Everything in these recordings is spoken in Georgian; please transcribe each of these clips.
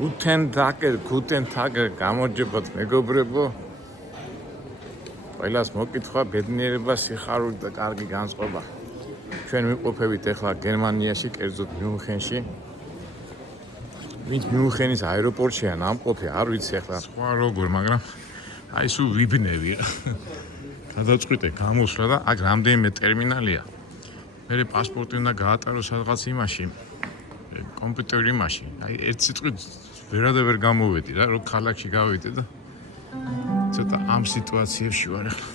Guten Tag, გამოჯობოთ მეგობრებო. ყველას მოკითხვა ბედნიერება, სიხარული და კარგი განწყობა. ჩვენ ვიმყოფებით ახლა გერმანიაში, კერძოდ მიუნხენში. ვინც მიუნხენის აეროპორტშია ნამყოფი, არ ვიცი ახლა სხვა როგორ, მაგრამ აი სულ ვიბნევი. გადავწყვიტე გამოსვლა და აქ რამდენიმე ტერმინალია. მე პასპორტი უნდა გაატარო სადღაც იმაში, კომპიუტერი იმაში. აი ერთ სიტყვით ვერადევერ გამოვედი რა, რომ ქალაქში გავიდე და ცოტა ამ სიტუაციებში ვარ ახლა.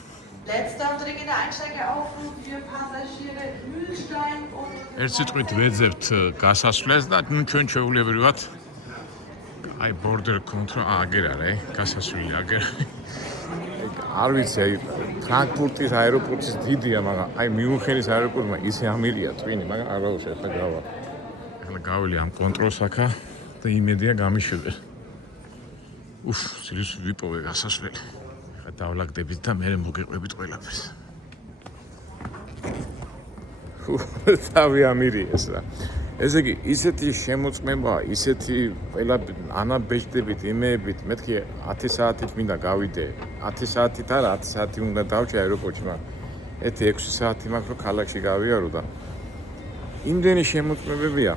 Letzter und dringender Einsteigeraufruf für Passagiere Mühlstein und ერთ სიტყვით ვეძებთ გასასვლელს და ნუ ჩვენ ჩვეულებრივად აი border control აგერ არა, გასასვლელი აგერ. არ ვიცი, აი ფრანკფურტის აეროპორტის დიდია, მაგრამ აი მიუნხენის აეროპორტმა ისე ამირია ტვინი, მაგრამ არ ვაუშე ახლა გავა. ახლა გაველი ამ კონტროლს აქა და იმედია გამიშვებე. სილის ვიპოვე გასასვლელი. ახლა დავლაგდებით და მე მოგიყვებით ყველაფერს. თავი ამირიეს რა. ესე იგი, ისეთი შემოწმება, ისეთი ყველა ანაბეჭდებით, იმეებით, მეთქი 10 საათით მინდა გავიდე. 10 საათით არა, 10 საათი უნდა დავჭე აეროპორტში, მაგრამ ერთი 6 საათი მაქვს რომ ქალაქში გავიარო და იმდენი შემოწმებებია.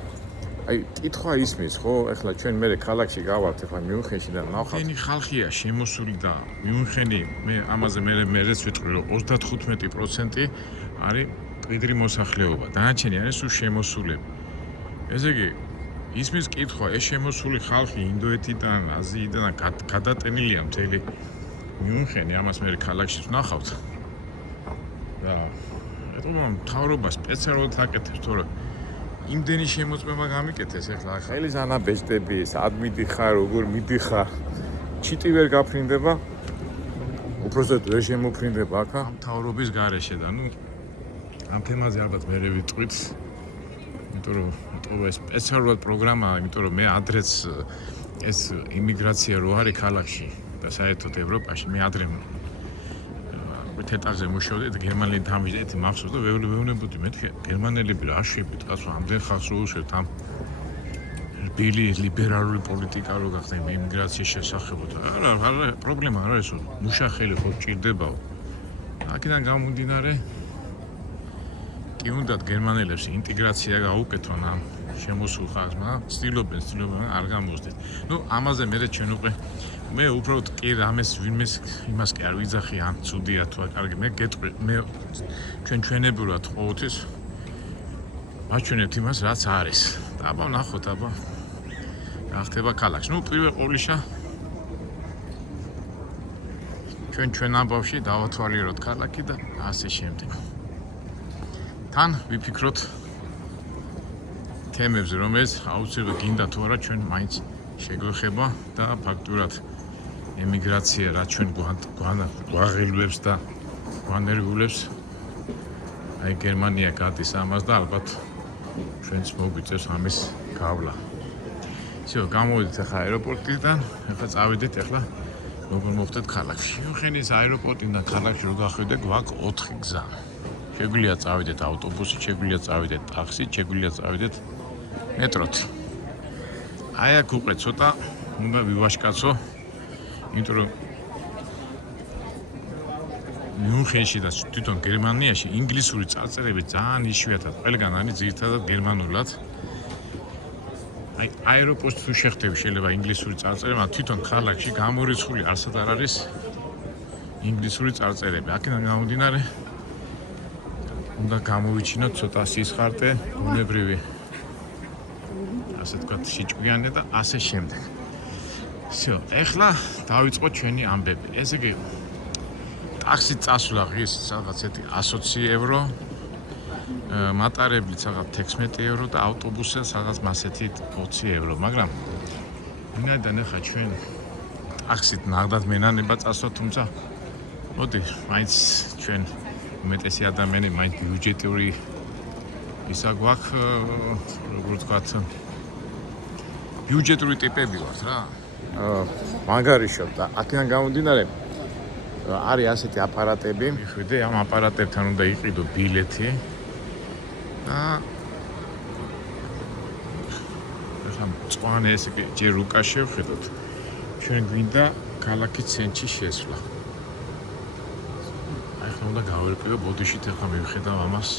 აი, კითხვა ისმის, ხო? ახლა ჩვენ მე ქალაქში გავართ, ახლა მიუნხენში და ნახავთ.ენი ხალხია შემოსული და მიუნხენი, მე ამაზე მეც ვიტყვი რომ 35% არის მკვიდრი მოსახლეობა. დანარჩენი არის სულ შემოსულები. ესე იგი, ისმის კითხვა, ეს შემოსული ხალხი ინდოეთიდან, აზიიდან გადატენილია მთელი მიუნხენი, ამას მე ქალაქში ვნახავთ. და ეტყობა მთავრობა სპეციალურად აკეთებს, თორემ იმდენი შემოწმება გამიკეთეს ახლა ხელის ანაბეჭდები, სად მიდიხარ, როგორ მიდიხარ. ჩიტი ვერ გაფრინდება. უბრალოდ ვერ შემოფრინდება აქა მთავრობის გარეშე და ნუ ამ თემაზე ალბათ მე ვიტყვით. იმიტომ რომ ეტყობა ეს სპეციალურად პროგრამაა, იმიტომ რომ მე ადრეც ეს იმიგრაცია რო არის ქალაქში და საერთოდ ევროპაში, მე ადრე თეთრზე მუშაობდი და გერმანელი დამიჯდეთ მახსოვს და ვეუბნებოდი მეთქე გერმანელები რა შვებით კაცო ამდენ ხალხს რო უშვებთ ამ რბილი ლიბერალური პოლიტიკა რო გახდება იმიგრაციის შესახებად არა პრობლემა არა ეს მუშახელი ხო ჭირდებაო აქედან გამომდინარე კი უნდათ გერმანელებს ინტეგრაცია გაუკეთონ ამ შემოსულ ხალხს მაგრამ ცდილობენ არ გამოსდეთ ნუ ამაზე მე ჩვენ უკვე მე უბრალოდ კი რამეს ვინმეს იმას კი არ ვიძახი ან ცუდია თუ კარგი მე გეტყვი მე ჩვენებურად ყოველთვის ვაჩვენებთ იმას რაც არის და აბა ნახოთ აბა რა ხდება ქალაქში ნუ პირველ ყოვლისა ჩვენ ამბავში დავათვალიეროთ ქალაქი და ასე შემდეგ თან ვიფიქროთ თემებზე რომელიც აუცილებლად გინდა თუ არა ჩვენ მაინც შეგვეხება და ფაქტურად ემიგრაცია რა ჩვენ გვაღელვებს და გვანერვულებს აი გერმანია გადის ამას და ალბათ ჩვენც მოგვიწევს ამის გავლა. всё, გამოვიდეთ ახლა აეროპორტიდან, ახლა წავიდეთ ახლა როგორ მოვხდეთ ქალაქში. მიუნხენის აეროპორტიდან ქალაქში რო გახვიდე, გვაქვს 4 გზა. შეგვიძლია წავიდეთ ავტობუსით, შეგვიძლია წავიდეთ ტაქსით, შეგვიძლია წავიდეთ მეტროთ. აი აქ უკვე ცოტა უნდა ვივაშკაცო, იმიტომ რომ მიუნხენში და თვითონ გერმანიაში ინგლისური წარწერები ძალიან იშვიათად, ყველგან არის ძირითადად გერმანულად. აი აეროპორტში თუ შეხდები შეიძლება ინგლისური წარწერები, მაგრამ თვითონ ქალაქში გამორიცხული არსად არ არის ინგლისური წარწერები. აქედან გამომდინარე უნდა გამოვიჩინოთ ცოტა სისხარტე, ბუნებრივი ასე თქვათ სიჭკვიანე და ასე შემდეგ. всё, ეხლა დავიწყოთ ჩვენი ამბები. ესე იგი ტაქსით წასვლა ღირს რაღაც 120 евро, მატარებლით რაღაც 16 евро და ავტობუსზე რაღაც მასეთი 20 евро, მაგრამ ვინაიდან ახლა ჩვენ ტაქსით ნაღდად მენანება წასვლა, თუმცა მოდი, მაინც ჩვენ უმეტესი ადამიანები მაინც ბიუჯეტური ისა გვაქვს, როგორ ვთქვათ, ბიუჯეტური ტიპები ვართ რა. მაგარიშობ და აქედან გამომდინარე არის ასეთი აპარატები, მიხვიდე ამ აპარატებთან უნდა იყიდო ბილეთი და ახლა მწვანე ესე იგი ჯერ უკან შევხედოთ. ჩვენ გვინდა ქალაქის ცენტრში შესვლა. ახლა უნდა გავერკვიო ბოდიშით ახლა მივხედავ ამას.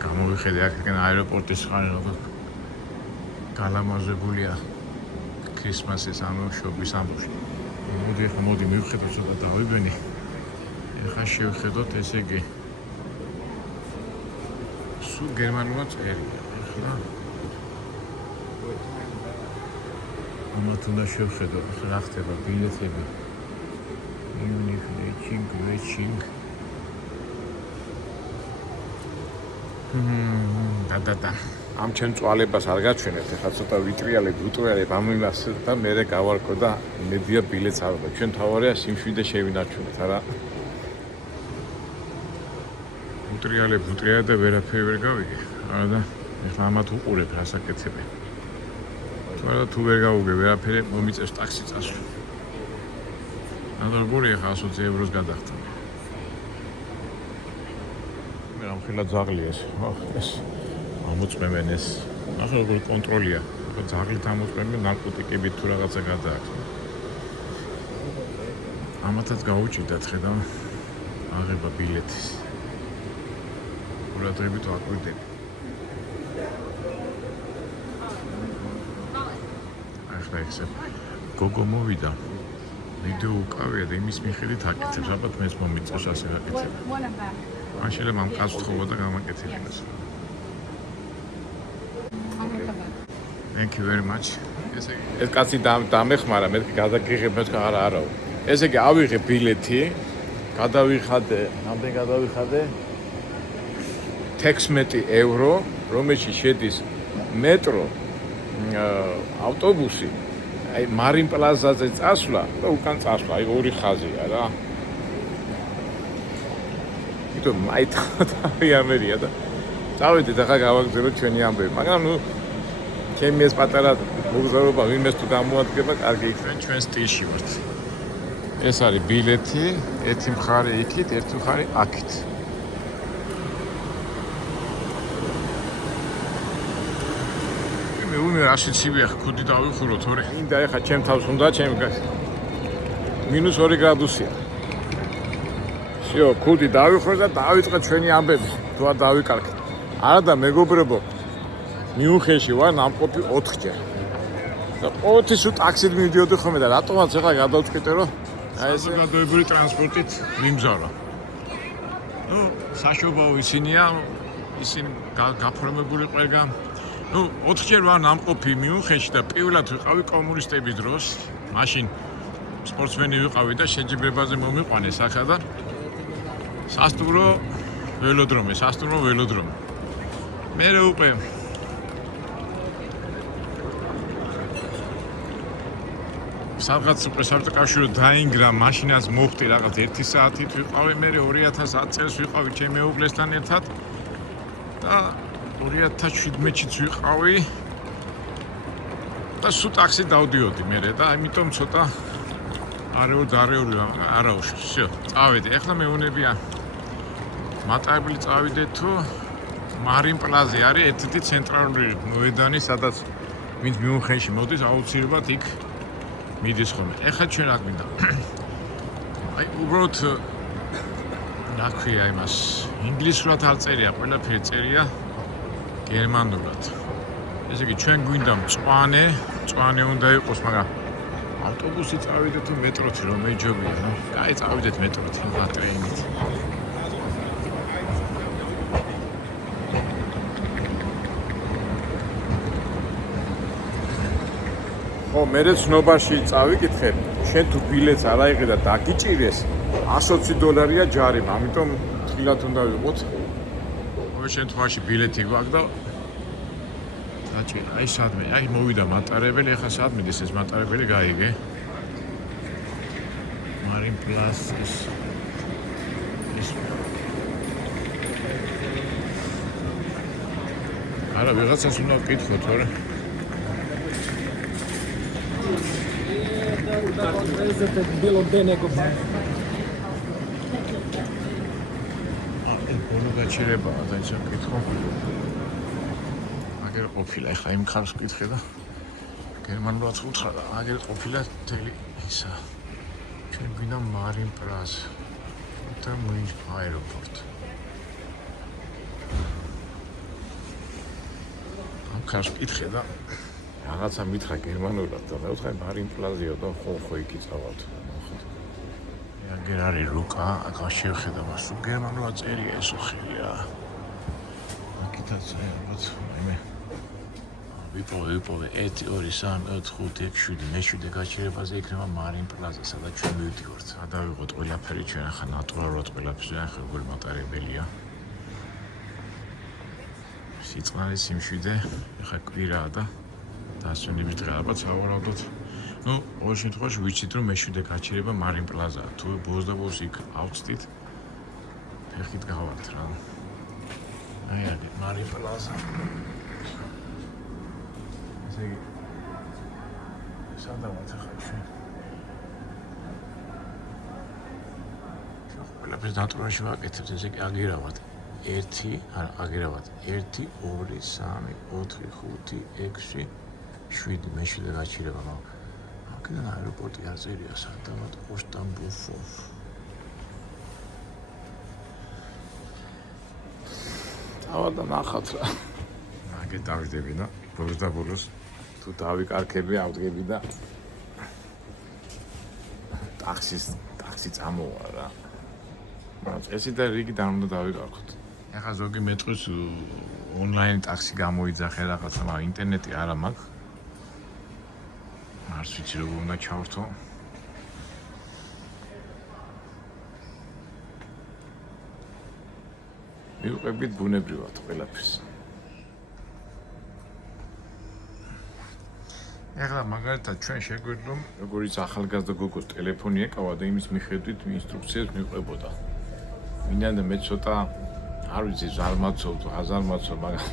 გამოვიხედე აქედან აეროპორტის ხანი როგორ გალამაზებულია ქრისმასის ამოშობის ამბავში. მოდი მივხედოთ ცოტა დავიბენი. ახლა შევხედოთ ესე იგი სულ გერმანულად წერია. ახლა ამათ უნდა შევხედოთ რა ხდება ბილეთები. Munich, Reaching. და. ამ ჩემ წვალებას არ გაჩვენებთ, ახლა ცოტა ვიტრიალებ ამიმას და მე გავარკო და მედია ბილეთს არ ვარ. ჩვენ თავარია სიმშვიდე შევინარჩუნეთ, არა? ვიტრიალებ და ვერაფერი ვერ გავიგე. არა და ახლა ამათ უყურებ რას აკეთებენ. თუ ვერ გავუგე ვერაფერი მომიწევს ტაქსი წასვლა. როგორია ხა 120 ევროს გადახდა. მე რამხელა ძაღლია ეს ამოწმებენ ეს. ახლა როგორი კონტროლია. ახლა ძაღლით ამოწმებენ ნარკოტიკებით თუ რაღაცა გადააქვს. ამათაც გაუჭირდათ ხედავ აღება ბილეთის. ყურადღებით ვაკვირდები. ახლა ესე გოგო მოვიდა. ვიდეო უკავია და იმის მიხედვით აკეთებს, ალბათ მეც მომიწევს ასე აკეთებ. მან შეიძლება მამკაც ვთხოვო და გამაკეთებინოს. Thank you very much. ეს კაცი დამეხმარა, მე გადაგიღებ, მე არაო. ესე იგი ავიღე ბილეთი, გადავიხადე, რამდენი გადავიხადე? 16 ევრო, რომელშიც შედის მეტრო, ავტობუსი. აი მარინ პლაზაზე წასვლა და უკან წასვლა, აი ორი ხაზია რა. იტო მაიტავი ამერია და წავედით ახლა გავაგზავნოთ ჩვენი ამბები, მაგრამ ნუ ჩემი ეს პატარა მოგზაურობა ვინმეს თუ გამოადგება, კარგი იქნება, ჩვენ სტილში ვართ. ეს არის ბილეთი, ერთი მხარე იქით, ერთი მხარე აქით. მე რაში ცივია ხა ქუდი დავიხურო თორე. მინდა ეხა ჩემ თავს უნდა ჩემ -2 გრადუსია. всё, ქუდი დავიხურო და დავიწყე ჩვენი ამბები. თუ არ დავიკარგე. არა და მეგობრებო, მიუნხენში ვარ ნამყოფი 4-ჯერ. და ყოველთვის თუ ტაქსით მივდიოდი ხოლმე და რატომაც ეხა გადავწყვიტე რომ აი ეს საზოგადოებრივი ტრანსპორტით მიმზავრა. ნუ საშობაო ისინია, ისინი გაფორმებული ყველგან. ნუ 4-ჯერ ვარ ნამყოფი მიუნხენში და პირველად ვიყავი კომუნისტების დროს. მაშინ სპორტსმენი ვიყავი და შეჯიბრებაზე მომიყვანეს ახლა სასტუმრო ველოდრომი. მე უკვე სადღაც უკვე საერთაშორისო დაინგრა მაშინაც მოხდი რაღაც 1 საათით ვიყავი, მე 2010 წელს ვიყავი ჩემი მეუღლესთან ერთად და 2017-ში ვიყავი და სულ ტაქსი დავდიოდი მე და ამიტომ ცოტა არაო, всё, წავედი. ახლა მეუნებია მატარებელი წავიდე თუ მარინ პლაზე არის ერთ-ერთი ცენტრალური მოედანი, სადაც ვინც მიუნხენში მოდის, აუცილებლად იქ მიდის ხოლმე. ახლა ჩვენ რა გვინდა? აი უბრალოდ რა ქვია იმას, ინგლისურად არ წერია, ყველაფერი წერია გერმანულად. ესე იგი ჩვენ გვინდა მწვანე უნდა იყოს, მაგრამ ავტობუსი წავიდეთ თუ მეტროთი რომ მეჯობია, ნუ. კაი, წავიდეთ მეტროთი, და ტრეინით. ხო, მე ცნობაში წავიკითხე, შენ თუ ბილეთს არ აიღე და დაგიჭირეს, $120 ჯარიმა, ამიტომ თილად უნდა ვიყოთ. ყოველ შემთხვევაში ბილეთი გვაქვს და აი სადმე, აი მოვიდა მატარებელი, ახლა სად მიდის ეს მატარებელი გაიგე? მარინ პლას ეს არა, ვიღაცას უნდა ვკითხო თორე. Bilo de nego ბოლო გაჩერებაა და ისე ვკითხო. აგერ ყოფილა, ეხლა იმ ხარს ვკითხე და გერმანულად უთხრა და აგერ ყოფილა თელი ისა. ჩვენ გვინდა მარინპლაზ და მუნich აეროპორტ. ამ ხარს ვკითხე და რაღაცა მითხრა გერმანულად და მე ვთქვი მარინპლაზიო და ხო იქ წავალთ. აგერ არის რუკა, აქ შევხედა მას თუ გერმანულად წერია ეს ხელი რა. აქითაც რაღაც მე ვიპოვე 1 2 3 4 5 6 7 მე-7 გაჩერებაზე იქნება მარინპლაზა, სადაც ჩვენ მივდივართ. გადავიღოთ ყველაფერი ჩვენ ახლა ნატურალურად ყველაფერზე ახლა როგორი მატარებელია. სიწყნარი სიმშვიდე, ახლა კვირაა და დასვენებით დღე ალბათ სავარაუდოდ. Ну, ყოველ შემთხვევაში ვიცით რომ მე-7 გაჩერება მარინპლაზაა. თუ ბოლოს და ბოლოს იქ ავწდით, ფეხით გავართ რა. აი აქ მარინპლაზა. ესე იგი სადავართ ახლა ჩვენ. ყველაფერს ნატურაში ვაკეთებთ, ესე იგი აგირავად 1, არა აგირავად 1 2 3 4 5 6 7 მე-7 გაჩერება მაქვს. აქედან აეროპორტი არ წერია სადავართ ოსტამბულსов. ავადა ნახავთ რა. აგე დავიძები და ბოლოს და ბოლოს თუ დავიკარქები, ავდგები და ტაქსი წამოვა რა. წესი და რიგიდან უნდა დავიკარქოთ. ახლა ზოგი მეტყვის ონლაინ ტაქსი გამოიძახე რაღაცა, მაგრამ ინტერნეტი არა მაქვს. არც ვიცი როგორ უნდა ჩავრთო. მივყვებით ბუნებრივად ყველაფერს. ეხლა მაგალითად ჩვენ შეგვიძლია როგორიც ახალგაზრდა გოგოს ტელეფონი ეკავა და იმის მიხედვით ინსტრუქციებს მივყვებოდა. მინდა მე ცოტა არ ვიცი ზარმაცობ თუ აზარმაცობ, მაგრამ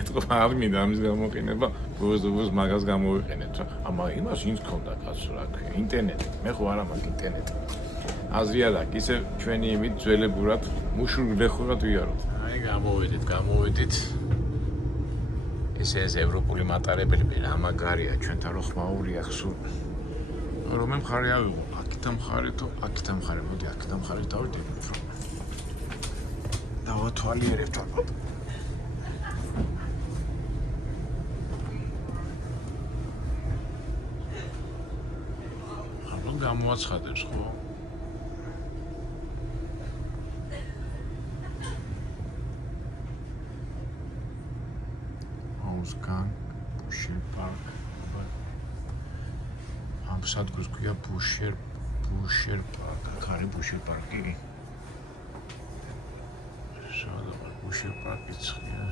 ეთქვა არ მინდა ამის გამოყენება, ბოზ მაგას გამოვიყენეთ რა. მაგრამ იმას ვინც ქონდა კაცო რა ქვია, ინტერნეტი. მე ხო არა მაქვს ინტერნეტი. აზრი არა, ისე ჩვენი იმით ძველებურად მუშურგლეხურად ვიაროთ. აი გამოვედით. ეს ევროპული მატარებლები რა მაგარია, ჩვენთან რო ხმაური აქვს სულ. რომ მე მხარე ავიღო, აქითა მხარე თუ აქითა მხარე, მოდი აქითა მხარე დავიდებით რომ დავათვალიერებთ ალბათ. ალბათ გამოაცხადებს ხო? Ausgang, Buscher Park. Am სადგურს ქვია Buscher Park. აქ არის Buscher Park-ი. სადაა Buscher Park-ი ცხია.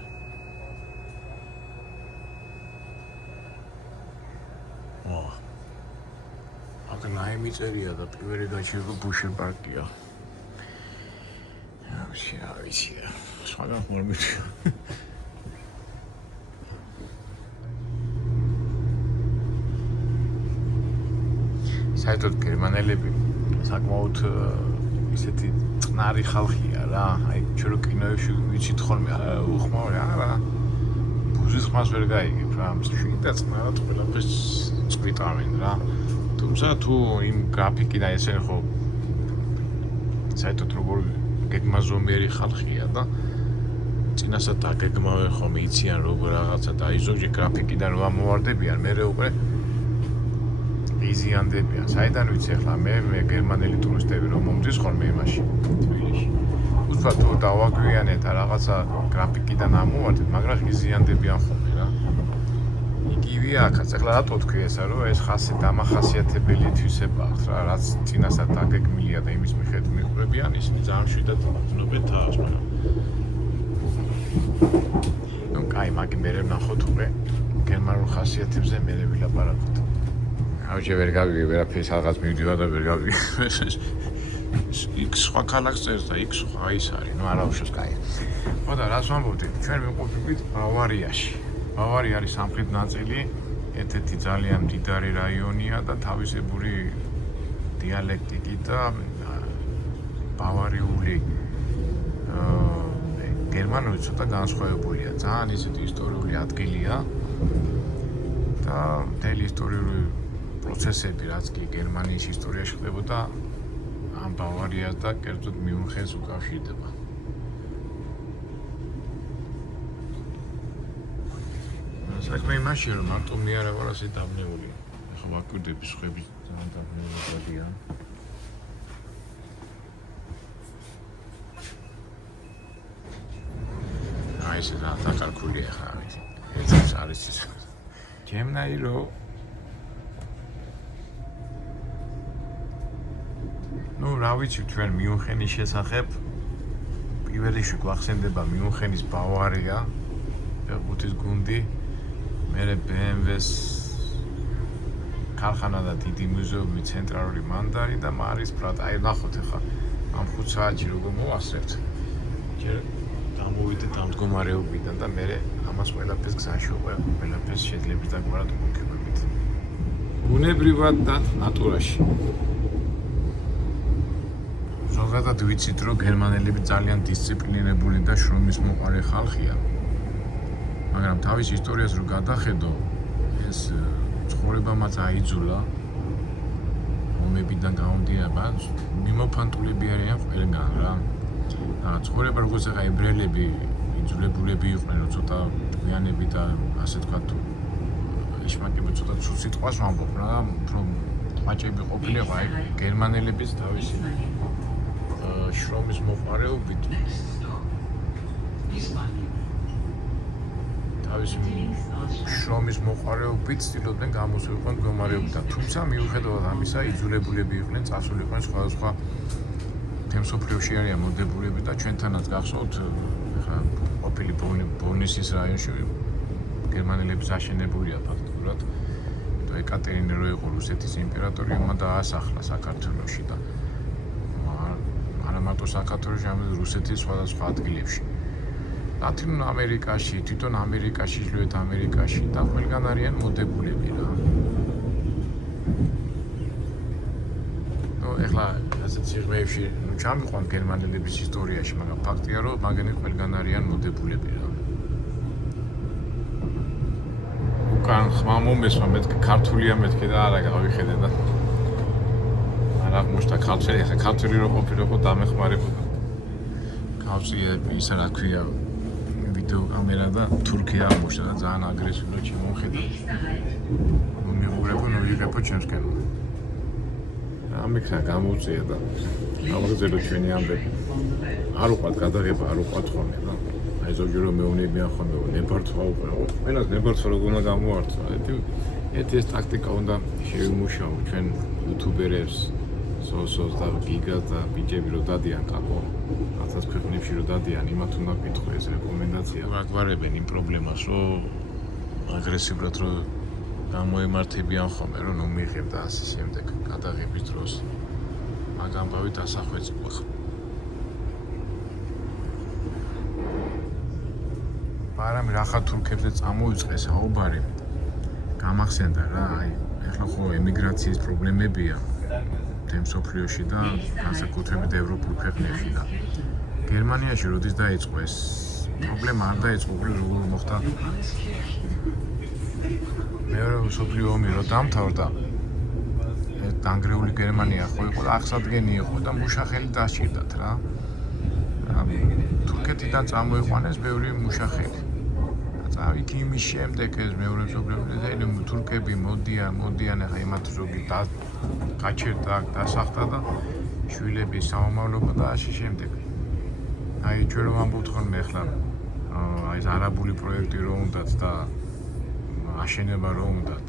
აქ ნაიმი წერია და პირველი გაჩერება Buscher Park-ია. რა ვიცი. სხვაგან მორმიჩი. საერთოდ გერმანელები საკმაოდ ისეთი წყნარი ხალხია რა. აი ჩვენ რო კინოებში ვიცით ხოლმე უხმაური არა. ბუზის ხმას ვერ გაიგებ რა. შიდა წყნარად ყველაფერს წვიტავენ რა. თუმცა თუ იმ გრაფიკიდან ესე ხო საერთოდ როგორ გეგმაზომიერი ხალხია და წინასად დაგეგმავენ ხოლმე იციან როგორ რაღაცა და აი ზოგჯერ გრაფიკიდან რა მოვარდებიან, მე უკვე იზიანდებიან. საიდან ვიცი ახლა მე გერმანელი ტურისტები რომ მომდის ხოლმე იმაში თბილისში. უცბად თუ დავაგვიანეთ რაღაცა გრაფიკიდან ამოვარდეთ, მაგრამ იზიანდებიან ხოლმე რა. იგივეა აქაც ახლა რატო თქვი ესა რომ ეს დამახასიათებელი თვისება აქვს რა, რაც წინასად დაგეგმილია და იმის მიხედვით მიყვებიან, ისინი ძალიან შვიდად გრძნობენ თავს, მაგრამ ნუ კაი, მაგ მე ვნახოთ უკვე გერმანულ ხასიათებზე მე ვილაპარაკოთ. აუჯე ვერ გავიგე ვერაფერს რაღაც მივდივარ და ვერ გავიგე. იქ სხვა ქალაქს წერს და იქ სხვა ის არის, ნუ არა უშავს კაი. ხო და რას ვამბობდი? ჩვენ ვიმყოფებით ბავარიაში. ბავარია არის სამხრეთ ნაწილი, ერთ-ერთი ძალიან მდიდარი რაიონია და თავისებური დიალექტიკით და ბავარიული გერმანული ცოტა განსხვავებულია. ძალიან ისეთი ისტორიული ადგილია და მთელი ისტორიული პროცესები, რაც კი გერმანიის ისტორიაში ხდებოდა, ამ ბავარიას და კერძოდ მიუნხენს უკავშირდება. საქმე იმაშია, რომ მარტო მე არა ვარ ასე დაბნეული. ახლა ვაკვირდები სხვები ძალიან დაბნეულებადია. აი ეს რა დაკარგულია ხა ეს არის ის. ჩემნაირო ნუ რა ვიცი ჩვენ მიუნხენის შესახებ პირველ რიგში გვახსენდება მიუნხენის ბავარია ფეხბურთის გუნდი მერე BMW-ს ქარხანა და დიდი მუზეუმი ცენტრალური მანდარი და მარის ბრატ აი ნახოთ ახლა ამ 5 საათში როგორ მოვასწრებთ ჯერ გამოვიდეთ ამ მდგომარეობიდან და მერე ამას ყველაფერს გზაში ვიყავ ყველაფერს შეძლებს დაგვარად მოგებებით ბუნებრივად და ნატურაში ზოგადად ვიცით რომ გერმანელები ძალიან დისციპლინირებული და შრომის მოყარე ხალხია მაგრამ თავის ისტორიას რო გადახედო ეს ცხოვრებამაც აიძულა მომებიდან გამომდინარე მიმოფანტულები არიან ყველგან რა ცხოვრება როგორც ახლა ებრაელები იძულებულები იყვნენ რომ ცოტა გვიანები და ასე თქვათ ეშმაკები ცოტა ცუდ სიტყვას ვამბობ რა რომ მაჭები ყოფილიყო აი გერმანელებიც თავისი შრომის მოყარეობით თავისი შრომის მოყარეობით ცდილობდნენ გამოსულიყვნენ მდგომარეობიდან თუმცა მიუხედავად ამისა იძულებულები იყვნენ წასულიყვნენ სხვადასხვა თემსოფლიოში არიან მოდებულები და ჩვენთანაც გახსოვთ ხა ყოფილი ბონისის რაიონში გერმანელების აშენებულია ფაქტურად და ეკატერინე რო იყო რუსეთის იმპერატორი მან დაასახლა საქართველოში და არა მარტო საქართველოში არამედ რუსეთის სხვადასხვა ადგილებში ლათინურ ამერიკაში თვითონ ამერიკაში ჩრდილოეთ ამერიკაში და ყველგან არიან მოდებულები რა ეხლა ასეთ სიღრმეებში ჩამიყვან გერმანელების ისტორიაში, მაგრამ ფაქტია, რომ მაგენი ყველგან არიან მოდებულები რა. უკან ხმა მომესვა მეთქი ქართულია მეთქი და არა გავიხედე და არა აღმოჩნდა ქართული, ახლა ქართული რო ყოფილიყო დამეხმარებოდა. გავწიე ისა რა ქვია ვიდეო კამერა და თურქია აღმოჩნდა და ძალიან აგრესიულად შემოხედა. მომიღურებო ნოიღებო ჩემსკენ. ამიქნა გამოუწია და გამოგზელო ჩვენი ამბები. არ უყვართ გადაღება, არ უყვართ ხოლმე რა. აი ზოგიერთ მეუბნებიან ხოლმე, ნებართვა უყურებთ. ყველას ნებართვა როგორ უნდა გამოართვა. ეს ტაქტიკა უნდა შევიმუშაო ჩვენ იუთუბერებს, სოსოს და გიგას და ბიჭები რო დადიან კაკო. რაცაც ქვეყნებში რო დადიან, იმათ უნდა ვკითხო ეს რეკომენდაცია. აგვარებენ იმ პრობლემას, რომ აგრესიულად რო გამოემართებიან ხოლმე, რომ ნუ მიიღებ და ასე შემდეგ გადაღების დროს მაგ ამბავი დასახვეწიყვა. მაგრამ რახა თურქებზე წამოიწყეს საუბარი გამახსენდა რა, აი ეხლა ხო ემიგრაციის პრობლემებია თემსოფლიოში და განსაკუთრებით ევროპულ ქვეყნებში და გერმანიაში როდის დაიწყო ეს პრობლემა არ დაიწყო როგორ მოხდა მეორე მსოფლიო ომი რო დამთავრდა ეს დანგრეული გერმანია ხო იყო და აღსადგენი იყო და მუშახელი დასჭირდათ რა თურქეთიდან წამოიყვანეს ბევრი მუშახელი და იქ იმის შემდეგ ეს მეორე მსოფლიო ომი თურქები მოდიან ახლა იმათ ზოგი გაჩერდა დასახდა და შვილების სამომავლობა და ასე შემდეგ აი ჩვენ რომ ამბობთ ხოლმე ახლა აი ეს არაბული პროექტი რო უნდათ და აშენება რომ უნდათ.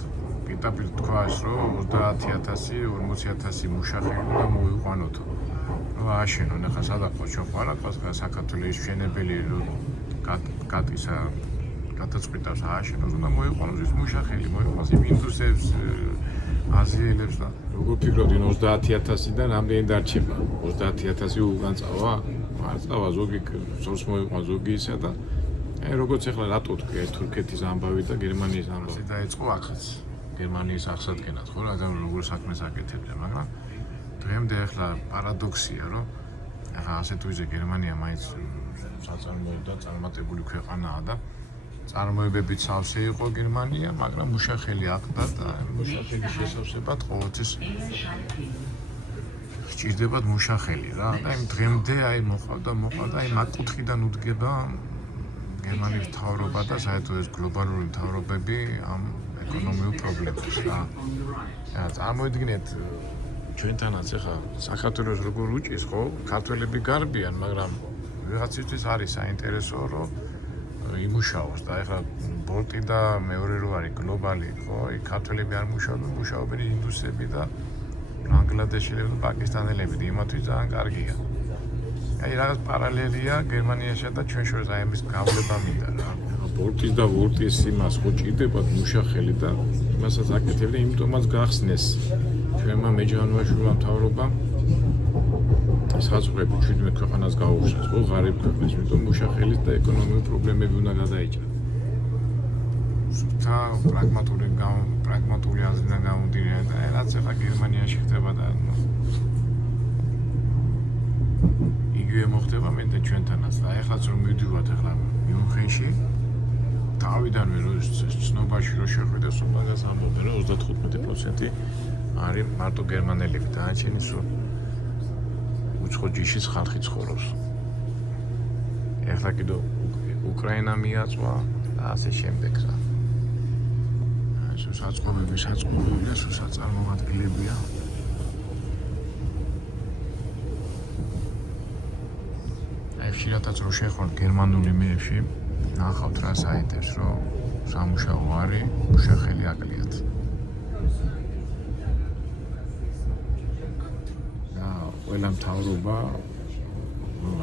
პირდაპირ თქვას, რომ 30,000-40,000 მუშახელი უნდა მოიყვანოთ. რომ აშენონ, ახლა სადაყო ჩვენ ყველა საქართველოს შენებელი კატისა გადაწყვიტავს ააშენოს, უნდა მოიყვანოს ეს მუშახელი, მოიყვანოს იმ ინდუსებს, აზიელებს და როგორ ფიქრობთ 30,000-დან რამდენი დარჩება? 30,000 უკან წავა? არ წავა, ზოგი ზოს მოიყვანს, ზოგი ისა და აი როგორც ახლა რატო თქვი ეს თურქეთის ამბავი და გერმანიის ამბავი დაიწყო ახაც გერმანიის აღსადგენად ხო რა როგორ საქმეს აკეთებდნენ მაგრამ დღემდე ახლა პარადოქსია რომ ახლა ასე თუ ისე გერმანია მაინც საწარმოო და წარმატებული ქვეყანაა და წარმოებებით სავსე იყო გერმანია, მაგრამ მუშახელი აყდა და მუშახელის შესავსებად ყოველთვის სჭირდებათ მუშახელი რა და იმ დღემდე აი მოყავდა აი მაგ კუთხიდან უდგება გერმანიის მთავრობა და საერთოდ ეს გლობალური მთავრობები ამ ეკონომიურ პრობლემებს რა. წარმოიდგინეთ ჩვენთანაც ახლა საქართველოს როგორ უჭის ხო? ქართველები გარბიან, მაგრამ ვიღაცისთვის არის საინტერესო რომ იმუშაოს და ახლა ბოლტი და მეორე რო არის გლობალი ხო? ქართველები არ მუშაობენ, მუშაობენ ინდუსები და ბანგლადეშელები და პაკისტანელები, იმათთვის ძალიან კარგია. აი რაღაც პარალელია გერმანიასა და ჩვენ შორის აი ამის გავლება მინდა რა. ბოლტის და ვოლტის იმას ხო ჭირდებათ მუშახელი და იმასაც აკეთებდნენ, იმიტომაც გახსნეს ჩვენმა მეჯანოაშვილმა მთავრობამ საზღვრები 17 ქვეყანას გაუხსნეს, ხო ღარიბ ქვეყნებს, იმიტომ მუშახელის და ეკონომიკური პრობლემები უნდა გადაიჭრა. სულთა პრაგმატული აზრიდან გამომდინარე და რაც ახლა გერმანიაში ხდება და იგივე მოხდება მე და ჩვენთანაც და ეხლაც რომ მივდივართ ახლა მიუნხენში თავიდანვე რომ ცნობაში რო შეხვიდეს მაგას ამბობენ რომ 35% არის მარტო გერმანელები და დანარჩენი სულ უცხო ჯიშის ხალხი ცხოვრობს. ეხლა კიდევ უკრაინა მიაწვა და ასე შემდეგ რა. საწყობები და საწარმოადგილებია. აი ხშირადაც რო შეხვდით გერმანული მეებში ნახავთ რა საიტებს რომ სამუშაო არის, მუშახელი აკლიათ. და ყველა მთავრობა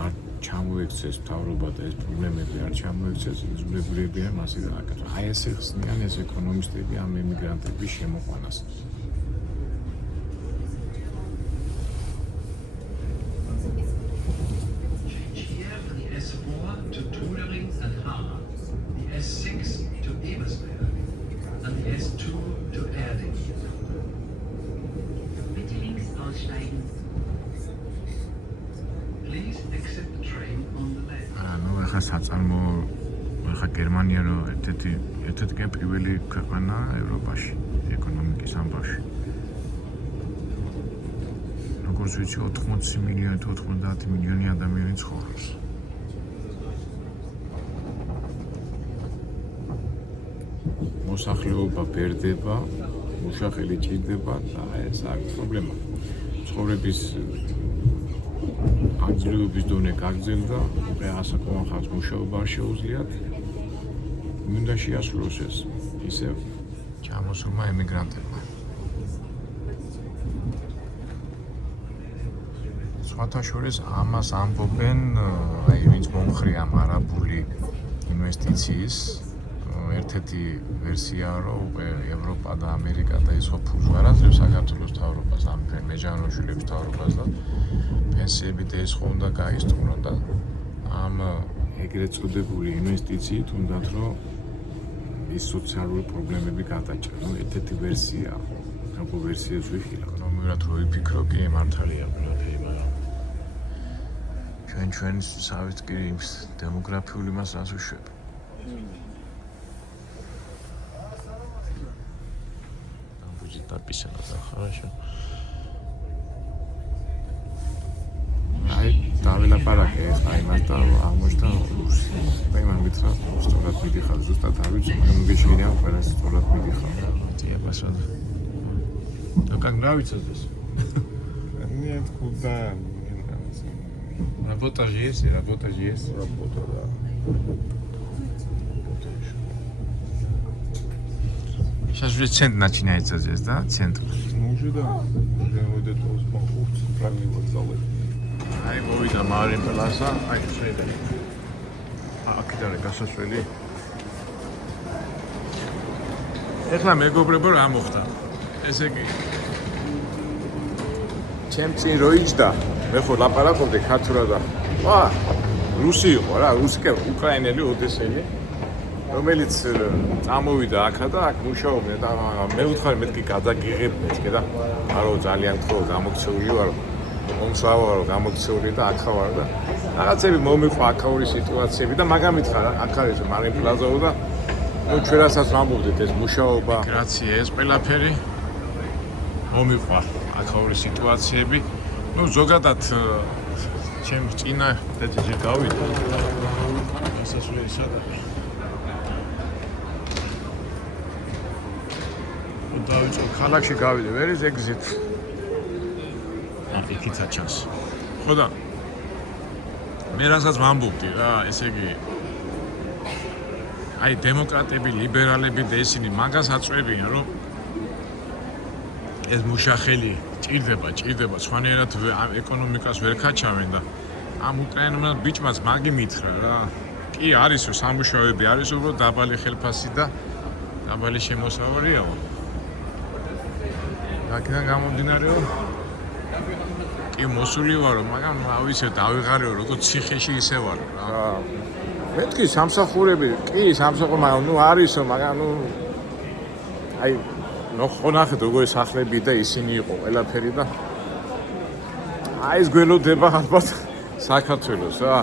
არ ჩამოექცეს მთავრობა და ეს პრობლემები არ ჩამოექცეს, იძულებულებია მასე გააკეთოს. აი ესე ხსნიან ეს ეკონომისტები ამ ემიგრანტების შემოყვანას. საწარმოო ახლა გერმანია რო ერთ-ერთი პირველი ქვეყანა ევროპაში ეკონომიკის ამბავში. როგორც ვიცი 80 მილიონი თუ 90 მილიონი ადამიანი ცხოვრობს. მოსახლეობა ბერდება, მუშახელი ჭირდება და ეს არის პრობლემა. ცხოვრების აღძრეობის დონე გაგრძელდა, უკვე ასაკოვან ხალხს მუშაობა არ შეუძლიათ. მინდა შეასრულოს ეს ისევ ჩამოსულმა ემიგრანტებმა. სხვათა შორის ამას ამბობენ, აი ვინც მომხრია არაბული ინვესტიციის ერთ-ერთი ვერსიაა, რომ უკვე ევროპა და ამერიკა და ის ფულს არ აძლევს საქართველოს მთავრობას, ამ მეჯანოაშვილების მთავრობას და პენსიები და ეს ხო უნდა გაისტუმრონ და ამ ეგრეთ წოდებული ინვესტიციით უნდათ რომ ის სოციალური პრობლემები გადაჭრა. ერთ-ერთი ვერსია, როგორ ვერსიას ვიხილავ, რომელად რო ვიფიქრო კი მართალია ყველაფერი, მაგრამ ჩვენ სავით კი იმს დემოგრაფიული მას რას უშვებ. Написано, да, хорошо. Ай, დაველა პარაკე ახლა იმას და აღმოჩნდა პრემიერ მითხრა სწორად მიდიხარ ზუსტად არ ვიცი მაგრამ მიგეშინია ყველა სწორად მიდიხარ დიახ ბაშად და как нравится здесь? Нет, куда? Работа же есть, работа, да. Сейчас уже центр начинается здесь, да? Центр. Ну уже да. Уже вот это вот центральный вокзал. Ай, მოვიდა მარინპლაზა, აი შეიძლება. აქედან გასასვლელი. ეხლა მეგობრებო რა მოხდა? ესე იგი ჩემ წინ რო იჯდა, მე ხო ლაპარაკობდი ქართულად და ვა, რუსი იყო რა, უკრაინელი, ოდესელი. რომელიც წამოვიდა აქა და აქ მუშაობდნენ და მე ვთხარი მეთქი გადაგიღებ მეთქე და არო ძალიან გთხოვ გამოქცეული ვარ მომსავარო გამოქცეული და აქ ვარ და რაღაცები მომიყვა აქაური სიტუაციები და მაგამით ხარ აქ არის მარინ პლაზაო და ნუ ჩვენ რასაც ვამბობდით ეს მუშაობა მიგრაცია ეს ყველაფერი მომიყვა აქაური სიტუაციები ნუ ზოგადად ჩემ წინა ეჯი გავიდა გასასვლელი სადაა დავიწყო ქალაქში გავიდე where is exit იქიცა ჩანს ხო და მე რასაც ვამბობდი რა ესე იგი აი დემოკრატები ლიბერალები და ისინი მაგას აწვევიან რომ ეს მუშახელი ჭირდება სხვანაირად ეკონომიკას ვერ ქაჩავენ და ამ უკრაინულმა ბიჭმაც მაგი მითხრა რა კი არისო სამუშაოები არის უბრალოდ დაბალი ხელფასი და დაბალი შემოსავალიაო აქედან გამომდინარე რომ კი მოსული ვარო მაგრამ ავიცე დავიღარეო როგორც ციხეში ისე ვარო რა მეთქი სამსახურები კი სამსახური მაგრამ ნუ არისო მაგრამ ნუ აი ნახეთ როგორი სახლები და ისინი იყო ყველაფერი და აი ეს გველოდება ალბათ საქართველოს რა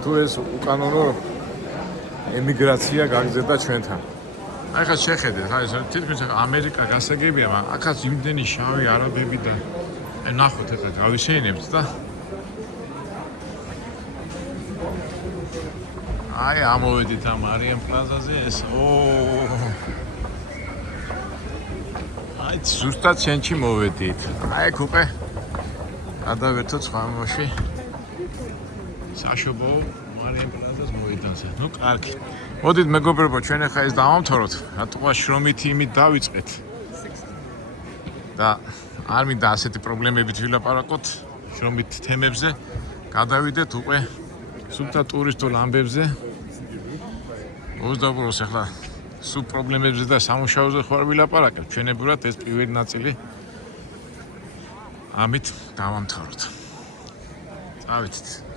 თუ ეს უკანონო ემიგრაცია გაგზავნა ჩვენთან აი ხა შეხედეთ აი თითქმის ამერიკა გასაგებია მაგრამ აქაც იმდენი შავი არაბები და აი ნახოთ ეხლა გავიშენებთ და აი ამოვედით ამ არიან პლაზაზე ეს აი ზუსტად შენჩი მოვედით აი აქ უკვე გადავერთოთ სხვა მომში საშობო მარიან პლაზას მოვიდანსა ნუ კარგი მოდით მეგობრებო ჩვენ ახლა ეს დავამთავროთ რატოა შრომითი იმით დავიწყეთ და არ მინდა ასეთი პრობლემებით ვილაპარაკოთ შრომით თემებზე გადავიდეთ უკვე სულთა ტურისტულ ამბებზე უსდაბუროს ახლა სულ პრობლემებზე და სამუშაოზე ხარ ვილაპარაკებ ჩვენებურად ეს პირველი ნაწილი ამით დავამთავროთ წავიდეთ